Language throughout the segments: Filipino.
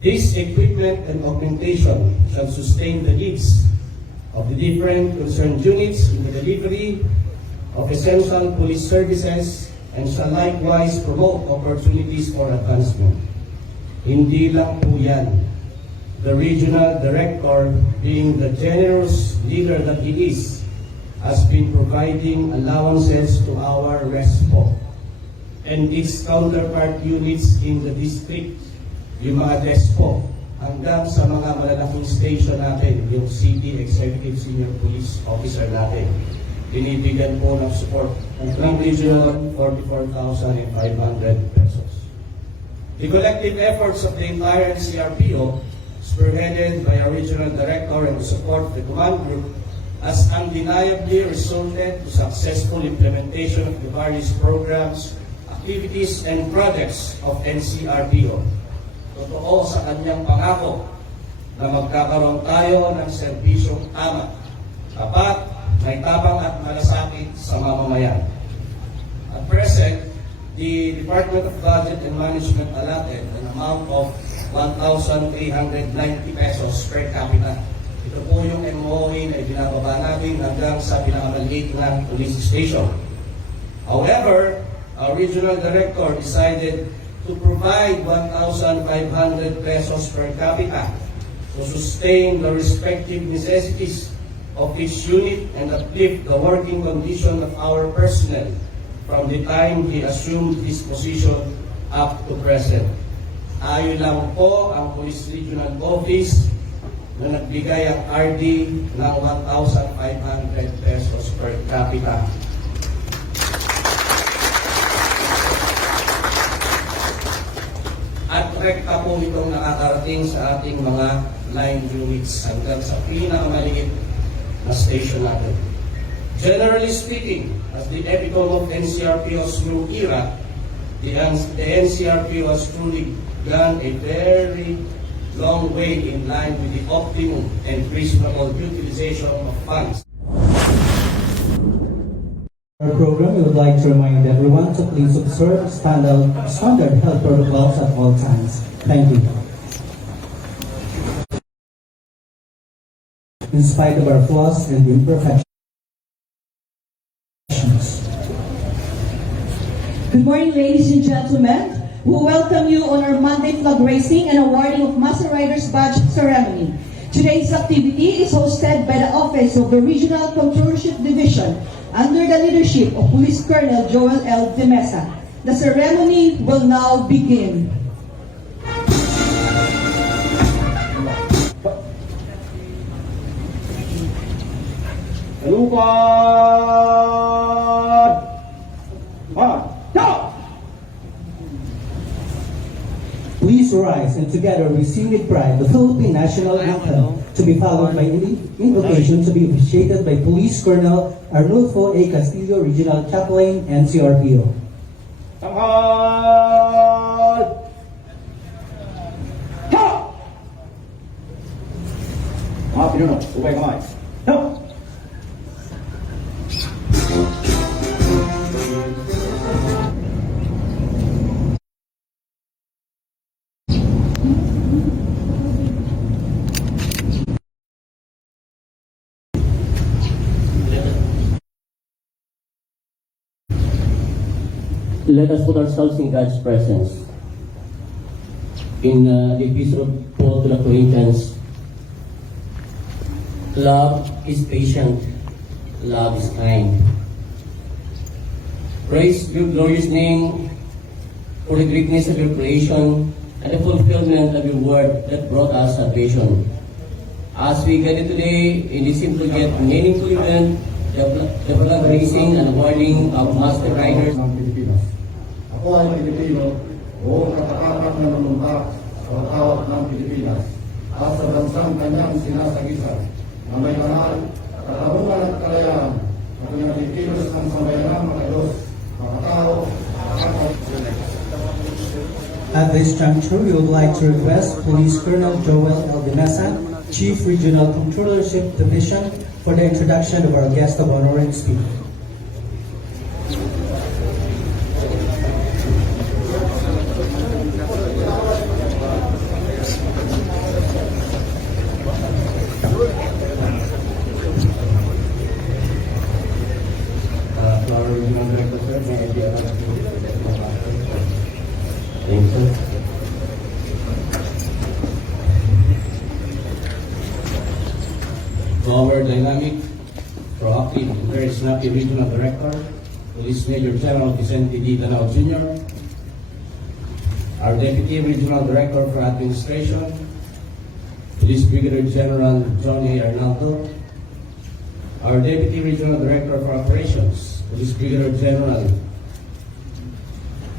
This equipment and augmentation shall sustain the needs of the different concerned units in the delivery of essential police services and shall likewise promote opportunities for advancement. Hindi lang po yan. The regional director, being the generous leader that he is, has been providing allowances to our RESPO and its counterpart units in the district, yung mga DESPO, hanggang sa mga malalaking station natin, yung City Executive Senior Police Officer natin. Binibigyan po ng support ng regional 44,500 pesos. The collective efforts of the entire NCRPO, spearheaded by our regional director and the support of the command group, has undeniably resulted to successful implementation of the various programs, activities, and projects of NCRPO. Totoo sa kanyang pangako na magkakaroon tayo ng serbisyong tama, tapat, may tabang at malasakit sa mamamayan. At present, the Department of Budget and Management allotted an amount of 1,890 pesos per capita. Ito po yung MOE na ibinababa natin hanggang sa pinakamaliit na police station. However, our regional director decided to provide 1,500 pesos per capita to sustain the respective necessities of each unit and uplift the working condition of our personnel from the time he assumed his position up to present. Ayon lang po ang Police Regional Office na nagbigay ang RD ng 1,500 pesos per capita. At rekta po itong nakakarating sa ating mga line units hanggang sa pinakamaliit na station natin. Generally speaking, as the epitome of NCRPO's new era, the NCRPO has truly gone a very long way in line with the optimum and reasonable utilization of funds. Our program, we would like to remind everyone to please observe standard health protocols at all times. Thank you. In spite of our flaws and imperfections. Good morning, ladies and gentlemen. We welcome you on our Monday flag raising and awarding of Master Riders Badge ceremony. Today's activity is hosted by the Office of the Regional Comptrollership Division under the leadership of Police Colonel Joel De MESA. The ceremony will now begin. Please rise and together we sing with pride the Philippine National Anthem, to be followed by invocation to be officiated by Police Colonel Arnulfo A. Castillo, Regional Chaplain, NCRPO. Tanghal! Ha! Mga pinuno, ubay kamay. Ha! Let us put ourselves in God's presence. In the epistle of Paul to the Corinthians, love is patient, love is kind. Praise your glorious name for the greatness of your creation and the fulfillment of your word that brought us salvation. As we gather today in this simple yet meaningful event, the flag raising and awarding of Master Riders ng Pilipinas. Ako ay Pilipino, buong katatakan na nanuntak sa tawag ng Pilipinas at sa bansang kanyang sinasagisan na may banal, katarungan at kalayaan na pinagkikilos ng sambayanang mga Diyos, mga tao, At this juncture, we would like to request Police Colonel Joel De MESA, Chief Regional Comptrollership Division, for the introduction of our guest of honor and speaker. to our dynamic, proactive, and very snappy Regional Director, Police Major General VICENTE DANAO Jr., our Deputy Regional Director for Administration, Police Brigadier General John A. Arnaldo, our Deputy Regional Director for Operations, Police Brigadier General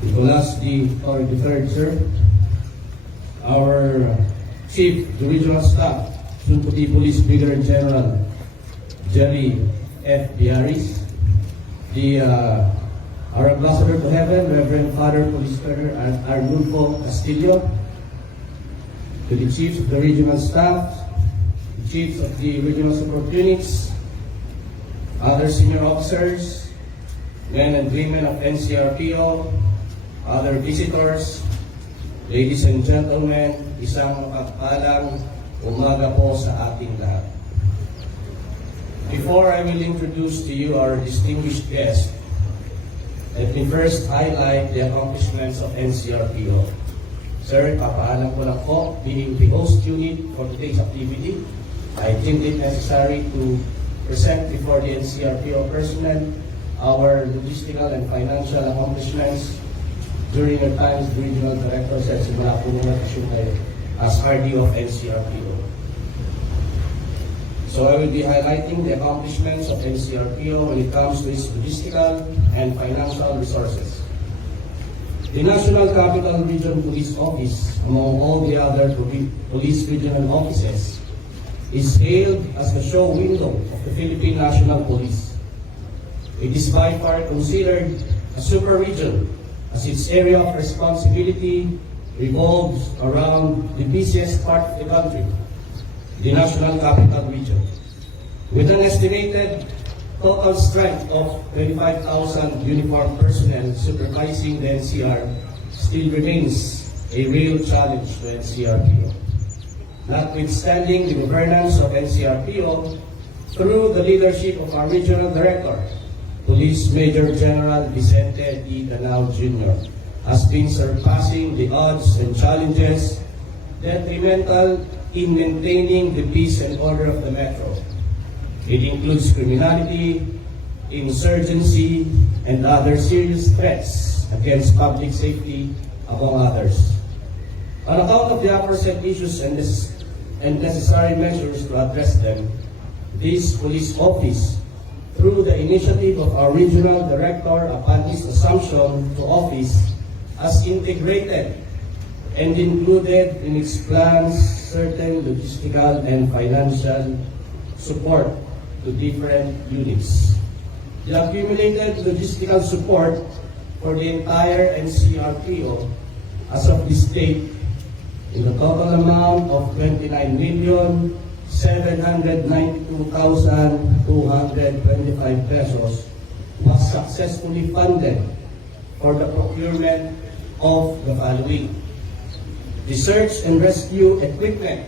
Nicolas D. Torre III, sir, our Chief, the Regional Staff, soon to be Police Brigadier General Jerry F. Biaris, our Ambassador to Heaven, Reverend Father Police Colonel Arnulfo Castillo, to the Chiefs of the Regional Staff, the Chiefs of the Regional Support Units, other senior officers, men and women of NCRPO, other visitors, ladies and gentlemen, isang mapagpalang umaga po sa ating lahat. Before I will introduce to you our distinguished guest, let me first highlight the accomplishments of NCRPO. Sir, papaalam ko lang po, being the host unit for today's activity, I deemed it necessary to present before the NCRPO personnel our logistical and financial accomplishments during our time as Regional Director at simula po muna as RD of NCRPO. So I will be highlighting the accomplishments of NCRPO when it comes to its logistical and financial resources. The National Capital Region Police Office, among all the other police regional offices, is hailed as the show window of the Philippine National Police. It is by far considered a super region as its area of responsibility revolves around the busiest part of the country, the National Capital Region. With an estimated total strength of 25,000 uniformed personnel, supervising the NCR still remains a real challenge to NCRPO. Notwithstanding the governance of NCRPO, through the leadership of our Regional Director, Police Major General VICENTE DANAO Jr., has been surpassing the odds and challenges detrimental in maintaining the peace and order of the Metro. It includes criminality, insurgency, and other serious threats against public safety, among others. On account of the aforesaid issues and necessary measures to address them, this police office, through the initiative of our Regional Director upon his assumption to office, has integrated and included in its plans certain logistical and financial support to different units. The accumulated logistical support for the entire NCRPO as of this date in the total amount of 29,792,225 pesos was successfully funded for the procurement of the following: the search and rescue equipment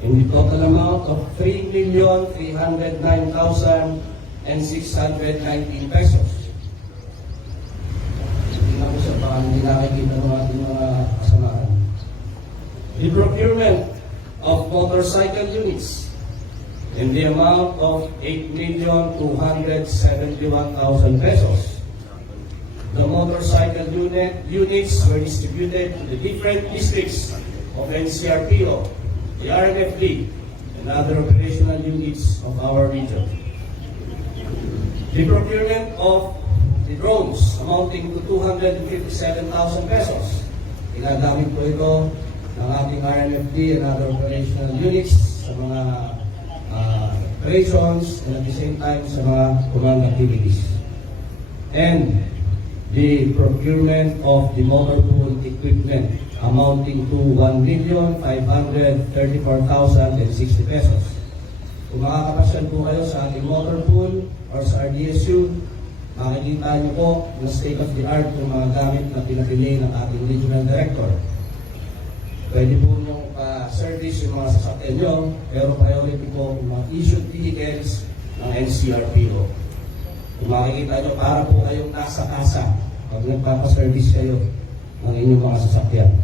in the total amount of 3,309,619 pesos. Hindi na po sa paano hindi nakikita ng ating mga kasamahan. The procurement of motorcycle units in the amount of 8,271,000 pesos. The motorcycle units were distributed to the different districts of NCRPO, the RMFD, and other operational units of our region. The procurement of the drones amounting to 257,000 pesos. Ginagamit po ito ng ating RMFD and other operational units sa mga operations and at the same time sa mga command activities. And the procurement of the motor pool equipment amounting to 1,534,060 pesos. Kung makakapasyal po kayo sa ating motor pool or sa RDSU, makikita niyo po na state-of-the-art yung mga gamit na pinapili ng ating Regional Director. Pwede po niyong pa-service yung mga sasakyan nyo, pero priority po yung mga issued vehicles ng NCRPO. Kung makikita nyo, para po kayong nasa kasa pag nagpapaservice kayo ng inyong mga sasakyan.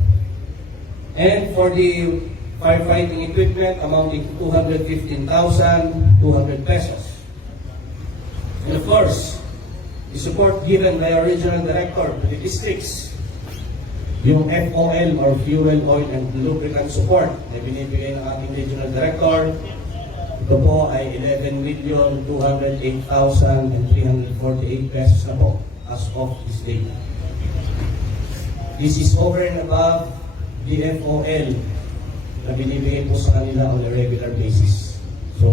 And for the firefighting equipment amounting to 215,200 pesos. And of course, the support given by our regional director to the districts, yung FOL or Fuel, Oil, and Lubricant Support na binibigay ng ating regional director, ito po ay 11,208,348 pesos na po as of this date. This is over and above the FOL na binibigay po sa kanila on a regular basis. So,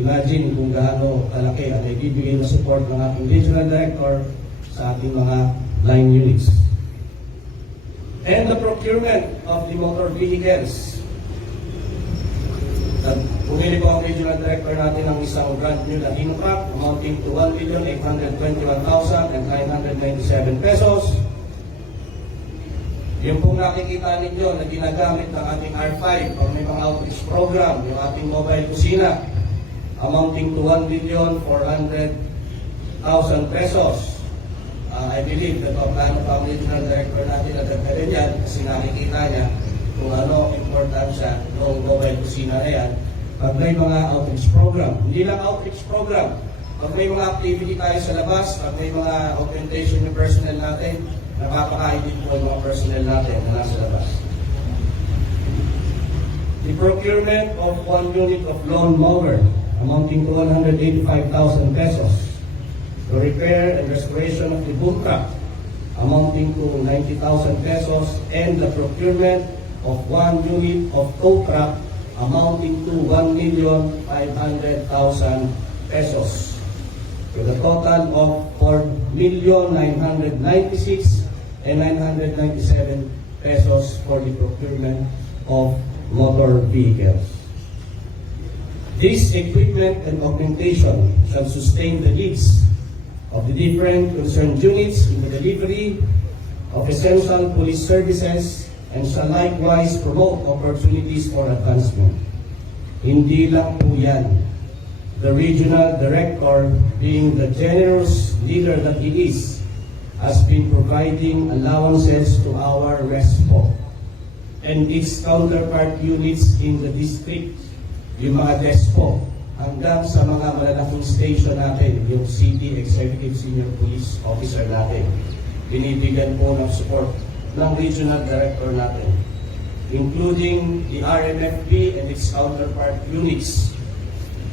imagine kung gaano kalaki ang ibibigay na support ng ating regional director sa ating mga line units. And the procurement of the motor vehicles. Pumili po ang regional director natin ng isang brand new na Iniulat amounting to 1,821,997 pesos. Yung pong nakikita ninyo na ginagamit ng ating R5 pag may mga outreach program, yung ating mobile kusina, amounting to 1,400,000 pesos. I believe that plano pa ang regional director natin na dagdagan yan kasi nakikita niya kung ano importansya ng mobile kusina na yan. Pag may mga outreach program, hindi lang outreach program, pag may mga activity tayo sa labas, pag may mga augmentation ng personnel natin, napapakain din po yung mga personnel natin na nasa labas. The procurement of 1 unit of lawn mower amounting to 185,000 pesos. The repair and restoration of the boom truck amounting to 90,000 pesos, and the procurement of 1 unit of tow truck amounting to 1,500,000 pesos, with a total of 4,996,997 pesos for the procurement of motor vehicles. This equipment and augmentation shall sustain the needs of the different concerned units in the delivery of essential police services and shall likewise promote opportunities for advancement. Hindi lang po yan. The regional director, being the generous leader that he is, has been providing allowances to our RESPO and its counterpart units in the district, yung mga DESPO, hanggang sa mga malalaking station natin, yung City Executive Senior Police Officer natin. Binibigyan po ng support ng regional director natin, including the RMFP and its counterpart units.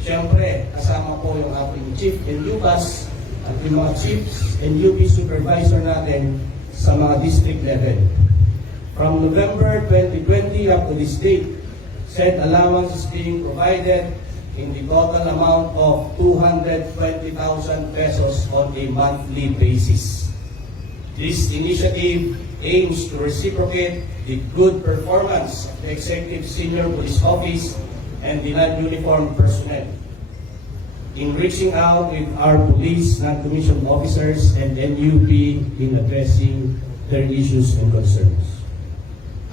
Siyempre, kasama po yung ating Chief and UPAS at yung mga Chiefs and UP Supervisor natin sa mga district level. From November 2020 up to this date, said allowance is being provided in the total amount of 220,000 pesos on a monthly basis. This initiative aims to reciprocate the good performance of the Executive Senior Police Office and the non-uniformed personnel in reaching out with our police, non-commissioned officers, and NUP in addressing their issues and concerns.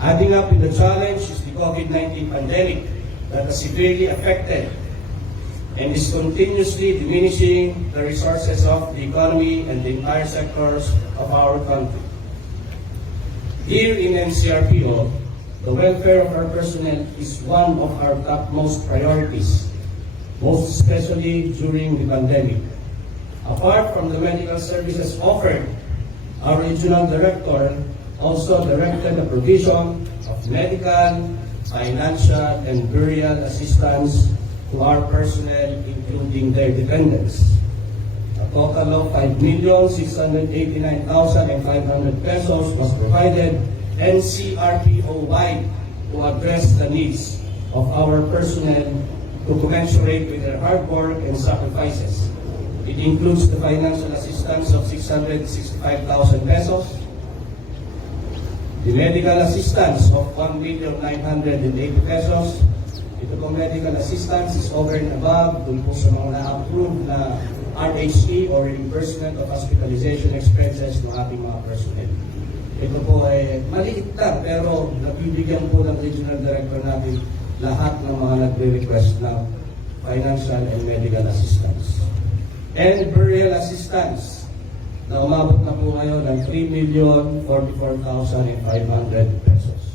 Adding up with the challenge is the COVID-19 pandemic that has severely affected and is continuously diminishing the resources of the economy and the entire sectors of our country. Here in NCRPO, the welfare of our personnel is one of our topmost priorities, most especially during the pandemic. Apart from the medical services offered, our regional director also directed the provision of medical, financial, and burial assistance to our personnel, including their dependents. A total of 5,689,500 pesos was provided NCRPO-wide to address the needs of our personnel to commensurate with their hard work and sacrifices. It includes the financial assistance of 665,000 pesos, the medical assistance of 1,980,000 pesos. Ito pong medical assistance is over and above dun po sa mga na-approve na RHE or reimbursement of hospitalization expenses ng ating mga personnel. Ito po ay maliit lang pero nabibigyan po ng regional director natin lahat ng mga nagre-request ng financial and medical assistance. And burial assistance na umabot na po ngayon ng 3,044,500 pesos.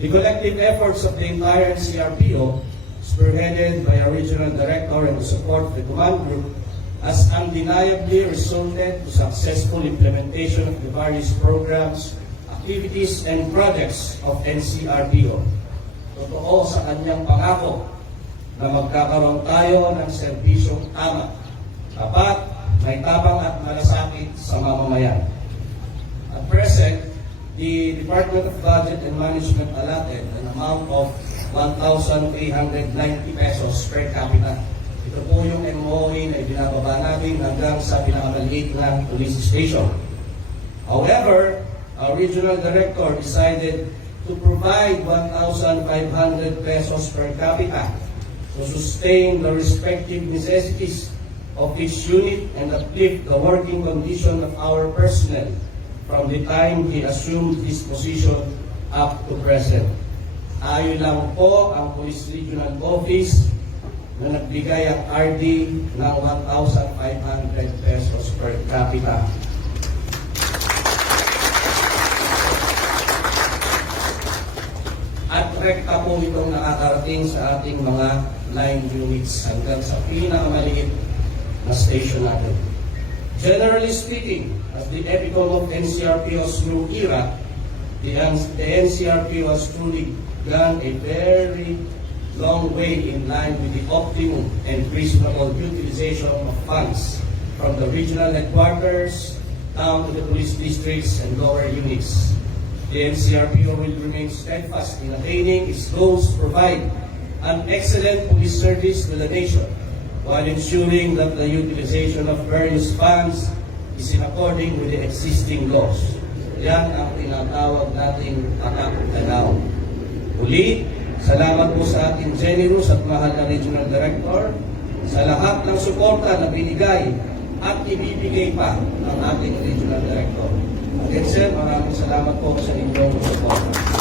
The collective efforts of the entire NCRPO, spearheaded by our Regional Director and the support of the Command Group, has undeniably resulted to successful implementation of the various programs, activities, and projects of NCRPO. Totoo sa kanyang pangako na magkakaroon tayo ng serbisyong tama, tapat, may tabang at malasakit sa mamamayan. At present, the Department of Budget and Management allotted an amount of 1,890 pesos per capita. Ito po yung MOE na ibinababa natin hanggang sa pinakamaliit na police station. However, our regional director decided to provide 1,500 pesos per capita to sustain the respective necessities of each unit and uplift the working condition of our personnel from the time he assumed his position up to present. Ayon lang po ang Police Regional Office na nagbigay ang RD ng 1,500 pesos per capita. At rekta po itong nakakarating sa ating mga line units hanggang sa pinakamaliit na station natin. Generally speaking, as the epitome of NCRPO's new era, the NCRPO has truly gone a very long way in line with the optimum and reasonable utilization of funds from the regional headquarters down to the police districts and lower units. The NCRPO will remain steadfast in attaining its goals to provide an excellent police service to the nation while ensuring that the utilization of various funds is in accordance with the existing laws. Yan ang tinatawag nating RD DANAO. Uli, salamat po sa ating generous at mahal na Regional Director sa lahat ng suporta na binigay at ibibigay pa ng ating Regional Director. Again, sir, maraming salamat po sa inyong suporta.